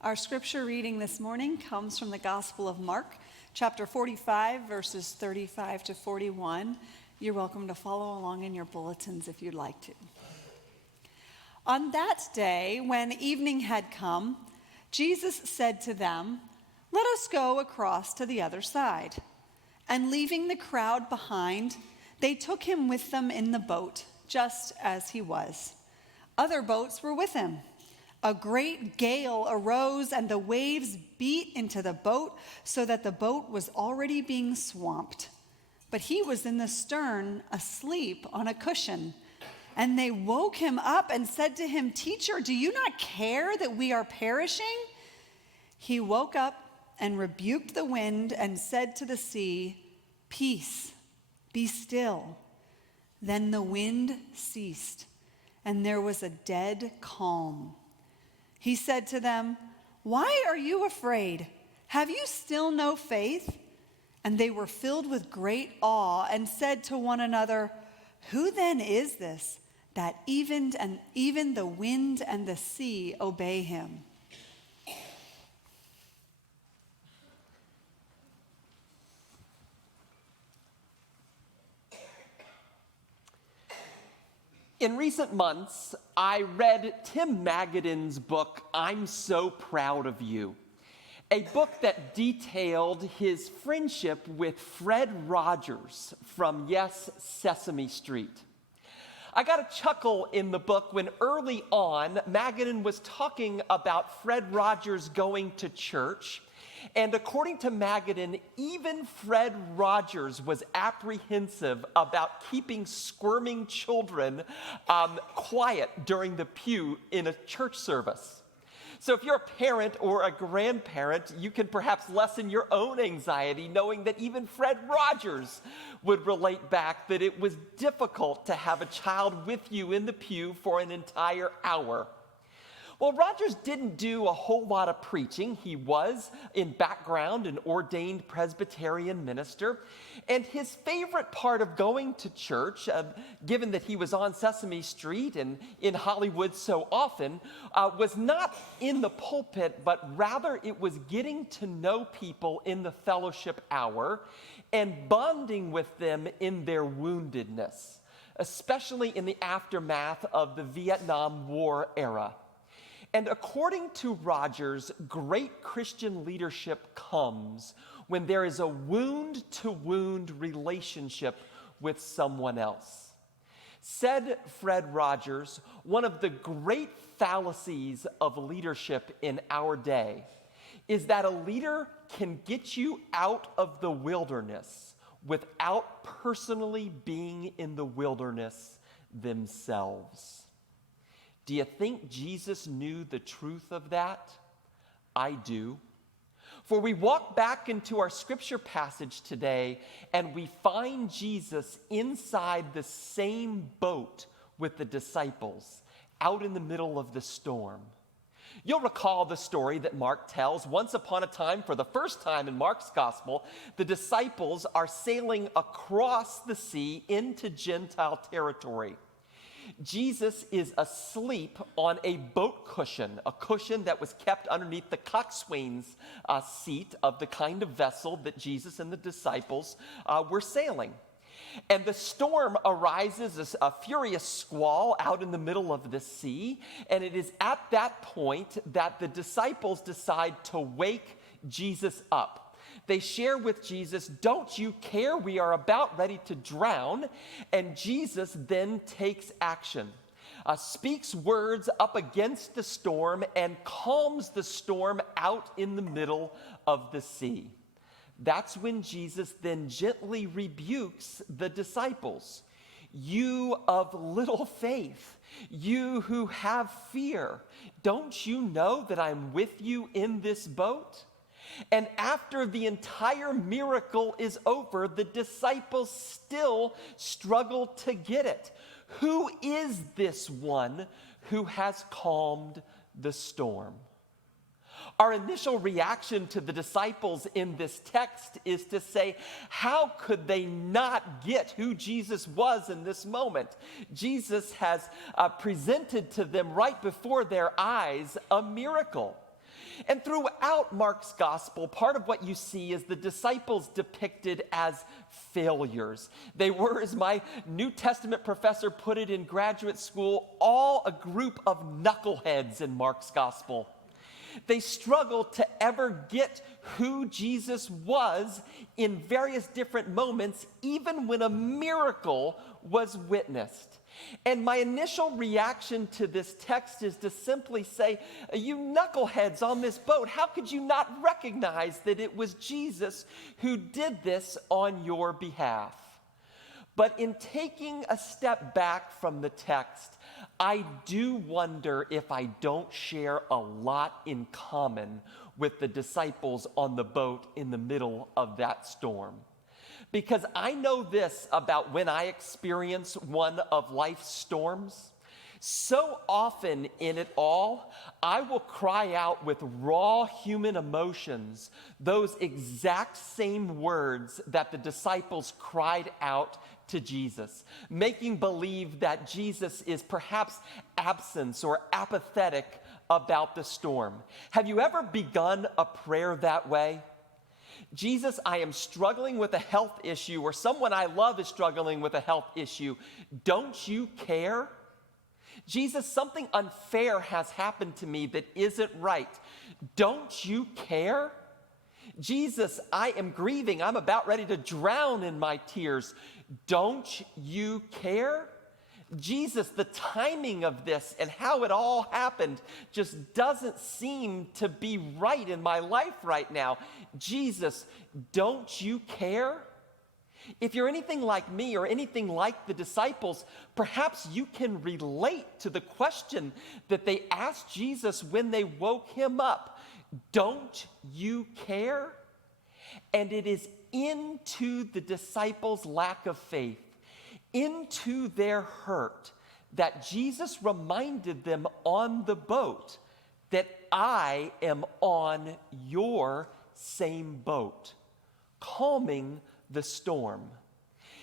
Our scripture reading this morning comes from the Gospel of Mark, chapter 45, verses 35 to 41. You're welcome to follow along in your bulletins if you'd like to. On that day, when evening had come, Jesus said to them, "Let us go across to the other side." And leaving the crowd behind, they took him with them in the boat, just as he was. Other boats were with him. A great gale arose, and the waves beat into the boat so that the boat was already being swamped. But he was in the stern, asleep on a cushion. And they woke him up and said to him, "Teacher, do you not care that we are perishing?" He woke up and rebuked the wind and said to the sea, "Peace, be still." Then the wind ceased, and there was a dead calm. He said to them, "Why are you afraid? Have you still no faith?" And they were filled with great awe and said to one another, "Who then is this, that even the wind and the sea obey him?" In recent months, I read Tim Magadan's book, I'm So Proud of You, a book that detailed his friendship with Fred Rogers from Yes, Sesame Street. I got a chuckle in the book when early on, Magadan was talking about Fred Rogers going to church. And according to Magadan, even Fred Rogers was apprehensive about keeping squirming children quiet during the pew in a church service. So if you're a parent or a grandparent, you can perhaps lessen your own anxiety knowing that even Fred Rogers would relate back that it was difficult to have a child with you in the pew for an entire hour. Well, Rogers didn't do a whole lot of preaching. He was, in background, an ordained Presbyterian minister. And his favorite part of going to church, given that he was on Sesame Street and in Hollywood so often, was not in the pulpit, but rather it was getting to know people in the fellowship hour and bonding with them in their woundedness, especially in the aftermath of the Vietnam War era. And according to Rogers, great Christian leadership comes when there is a wound-to-wound relationship with someone else. Said Fred Rogers, one of the great fallacies of leadership in our day is that a leader can get you out of the wilderness without personally being in the wilderness themselves. Do you think Jesus knew the truth of that? I do. For we walk back into our scripture passage today and we find Jesus inside the same boat with the disciples out in the middle of the storm. You'll recall the story that Mark tells. Once upon a time, for the first time in Mark's gospel, the disciples are sailing across the sea into Gentile territory. Jesus is asleep on a boat cushion, a cushion that was kept underneath the coxswain's seat of the kind of vessel that Jesus and the disciples were sailing. And the storm arises as a furious squall out in the middle of the sea, and it is at that point that the disciples decide to wake Jesus up. They share with Jesus, "Don't you care? We are about ready to drown." And Jesus then takes action, speaks words up against the storm and calms the storm out in the middle of the sea. That's when Jesus then gently rebukes the disciples. "You of little faith, you who have fear, don't you know that I'm with you in this boat?" And after the entire miracle is over, the disciples still struggle to get it. Who is this one who has calmed the storm? Our initial reaction to the disciples in this text is to say, how could they not get who Jesus was in this moment? Jesus has presented to them right before their eyes a miracle. And throughout Mark's gospel, part of what you see is the disciples depicted as failures. They were, as my New Testament professor put it in graduate school, all a group of knuckleheads in Mark's gospel. They struggled to ever get who Jesus was in various different moments, even when a miracle was witnessed. And my initial reaction to this text is to simply say, you knuckleheads on this boat, how could you not recognize that it was Jesus who did this on your behalf? But in taking a step back from the text, I do wonder if I don't share a lot in common with the disciples on the boat in the middle of that storm. Because I know this about when I experience one of life's storms. So often in it all, I will cry out with raw human emotions those exact same words that the disciples cried out to Jesus, making believe that Jesus is perhaps absent or apathetic about the storm. Have you ever begun a prayer that way? Jesus, I am struggling with a health issue, or someone I love is struggling with a health issue. Don't you care? Jesus, something unfair has happened to me that isn't right. Don't you care? Jesus, I am grieving. I'm about ready to drown in my tears. Don't you care? Jesus, the timing of this and how it all happened just doesn't seem to be right in my life right now. Jesus, don't you care? If you're anything like me or anything like the disciples, perhaps you can relate to the question that they asked Jesus when they woke him up. Don't you care? And it is into the disciples' lack of faith, into their hurt, that Jesus reminded them on the boat that I am on your same boat, calming the storm.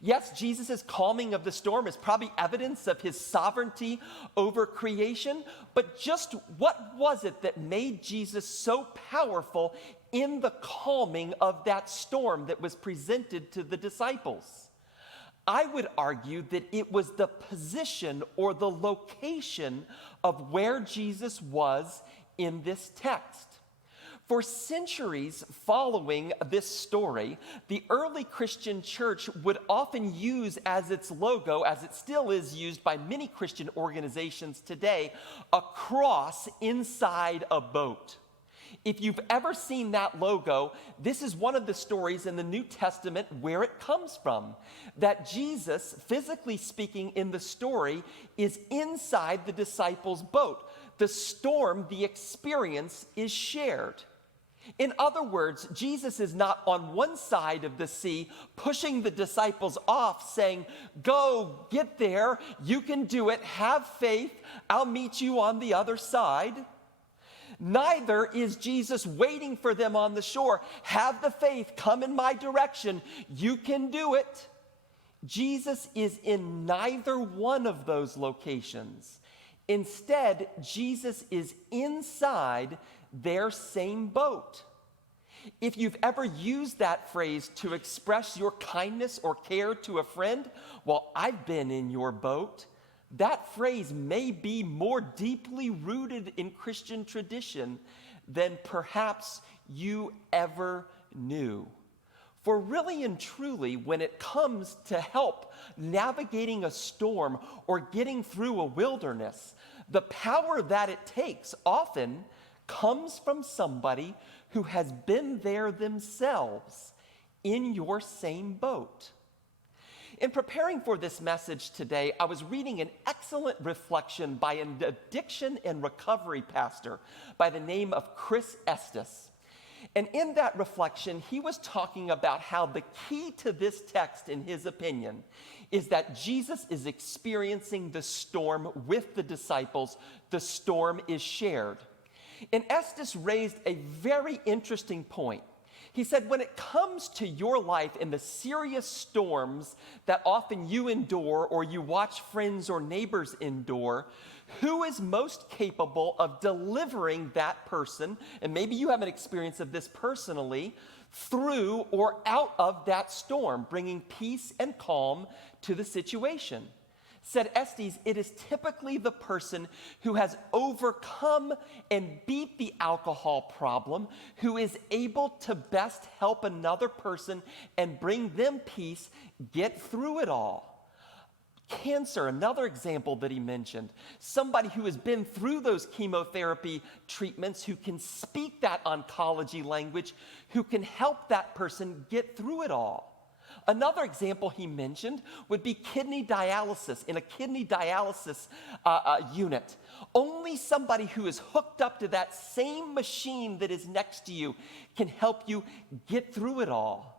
Yes, Jesus' calming of the storm is probably evidence of his sovereignty over creation, but just what was it that made Jesus so powerful in the calming of that storm that was presented to the disciples? I would argue that it was the position or the location of where Jesus was in this text. For centuries following this story, the early Christian church would often use as its logo, as it still is used by many Christian organizations today, a cross inside a boat. If you've ever seen that logo, this is one of the stories in the New Testament where it comes from. That Jesus, physically speaking in the story, is inside the disciples' boat. The storm, the experience, is shared. In other words, Jesus is not on one side of the sea pushing the disciples off saying, go, get there, you can do it, have faith, I'll meet you on the other side. Neither is Jesus waiting for them on the shore. Have the faith, come in my direction, you can do it. Jesus is in neither one of those locations. Instead, Jesus is inside their same boat. If you've ever used that phrase to express your kindness or care to a friend, well, I've been in your boat. That phrase may be more deeply rooted in Christian tradition than perhaps you ever knew. For really and truly, when it comes to help navigating a storm or getting through a wilderness, the power that it takes often comes from somebody who has been there themselves in your same boat. In preparing for this message today, I was reading an excellent reflection by an addiction and recovery pastor by the name of Chris Estes. And in that reflection, he was talking about how the key to this text, in his opinion, is that Jesus is experiencing the storm with the disciples. The storm is shared. And Estes raised a very interesting point. He said, when it comes to your life and the serious storms that often you endure or you watch friends or neighbors endure, Who is most capable of delivering that person, and maybe you have an experience of this personally, through or out of that storm, bringing peace and calm to the situation? Said Estes, it is typically the person who has overcome and beat the alcohol problem, who is able to best help another person and bring them peace, get through it all. Cancer, another example that he mentioned. Somebody who has been through those chemotherapy treatments, who can speak that oncology language, who can help that person get through it all. Another example he mentioned would be kidney dialysis. In a kidney dialysis unit, only somebody who is hooked up to that same machine that is next to you can help you get through it all.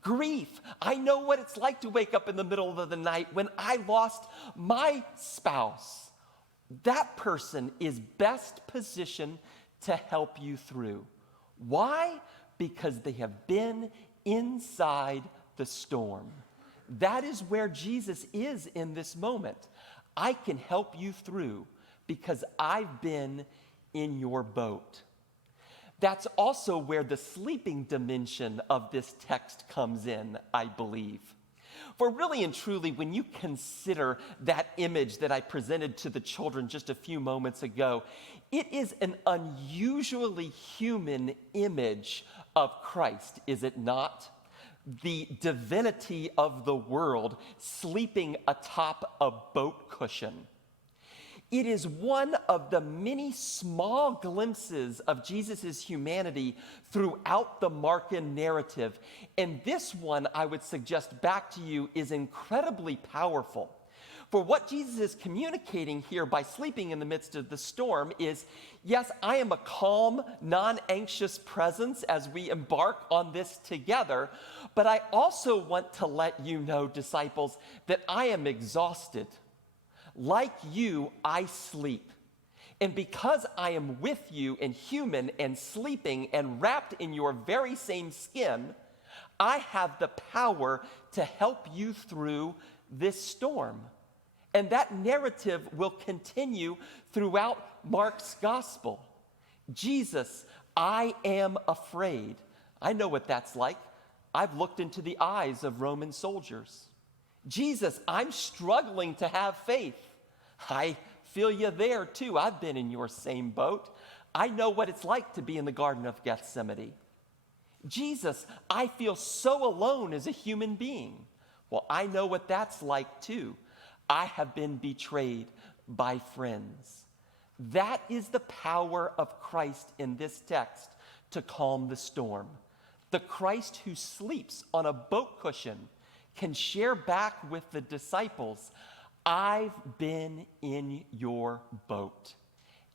Grief. I know what it's like to wake up in the middle of the night when I lost my spouse. That person is best positioned to help you through. Why? Because they have been inside the storm. That is where Jesus is in this moment. I can help you through because I've been in your boat. That's also where the sleeping dimension of this text comes in, I believe. For really and truly, when you consider that image that I presented to the children just a few moments ago, it is an unusually human image of Christ, is it not? The divinity of the world sleeping atop a boat cushion. It is one of the many small glimpses of Jesus' humanity throughout the Markan narrative. And this one, I would suggest back to you, is incredibly powerful. For what Jesus is communicating here by sleeping in the midst of the storm is, yes, I am a calm, non-anxious presence as we embark on this together, but I also want to let you know, disciples, that I am exhausted. Like you, I sleep. And because I am with you and human and sleeping and wrapped in your very same skin, I have the power to help you through this storm. And that narrative will continue throughout Mark's gospel. Jesus, I am afraid. I know what that's like. I've looked into the eyes of Roman soldiers. Jesus, I'm struggling to have faith. I feel you there too. I've been in your same boat. I know what it's like to be in the Garden of Gethsemane. Jesus, I feel so alone as a human being. Well, I know what that's like too. I have been betrayed by friends. That is the power of Christ in this text to calm the storm. The Christ who sleeps on a boat cushion can share back with the disciples, I've been in your boat.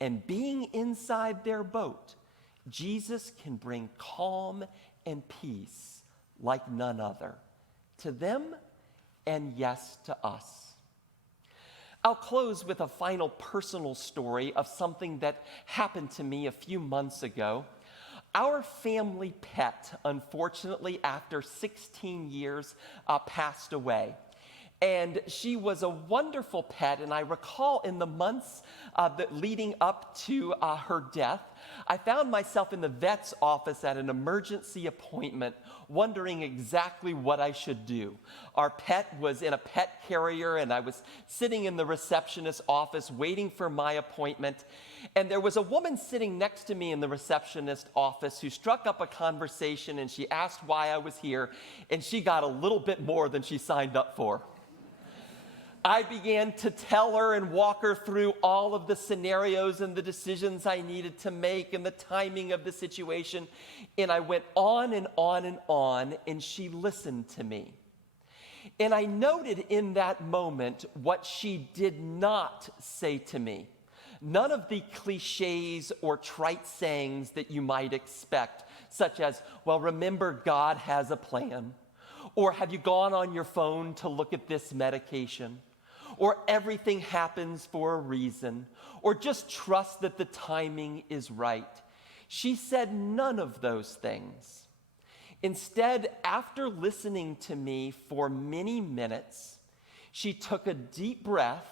And being inside their boat, Jesus can bring calm and peace like none other to them and yes, to us. I'll close with a final personal story of something that happened to me a few months ago. Our family pet, unfortunately, after 16 years, passed away. And she was a wonderful pet, and I recall in the months leading up to her death, I found myself in the vet's office at an emergency appointment, wondering exactly what I should do. Our pet was in a pet carrier, and I was sitting in the receptionist's office waiting for my appointment. And there was a woman sitting next to me in the receptionist's office who struck up a conversation, and she asked why I was here, and she got a little bit more than she signed up for. I began to tell her and walk her through all of the scenarios and the decisions I needed to make and the timing of the situation. And I went on and on and on, and she listened to me. And I noted in that moment what she did not say to me. None of the cliches or trite sayings that you might expect, such as, well, remember, God has a plan. Or have you gone on your phone to look at this medication? Or everything happens for a reason, or just trust that the timing is right. She said none of those things. Instead, after listening to me for many minutes, she took a deep breath,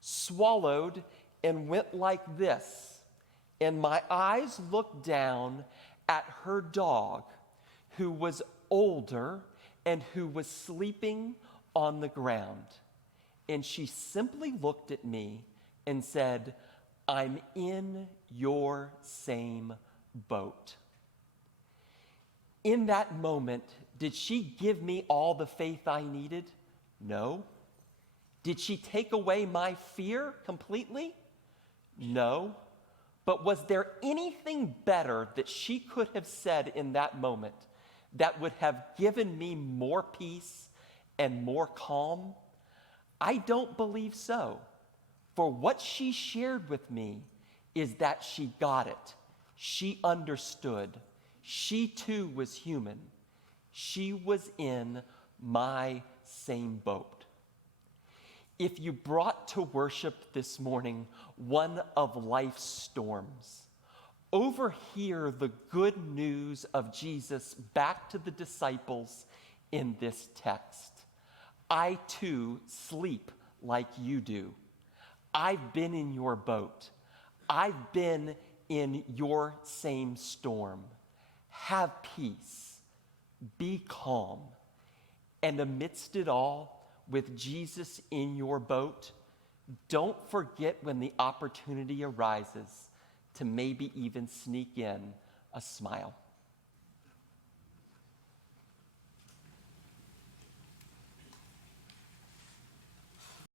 swallowed, and went like this. And my eyes looked down at her dog, who was older and who was sleeping on the ground. And she simply looked at me and said, "I'm in your same boat." In that moment, did she give me all the faith I needed? No. Did she take away my fear completely? No. But was there anything better that she could have said in that moment that would have given me more peace and more calm? I don't believe so. For what she shared with me is that she got it. She understood. She too was human. She was in my same boat. If you brought to worship this morning one of life's storms, overhear the good news of Jesus back to the disciples in this text. I too sleep like you do. I've been in your boat. I've been in your same storm. Have peace. Be calm. And amidst it all, with Jesus in your boat, don't forget when the opportunity arises to maybe even sneak in a smile.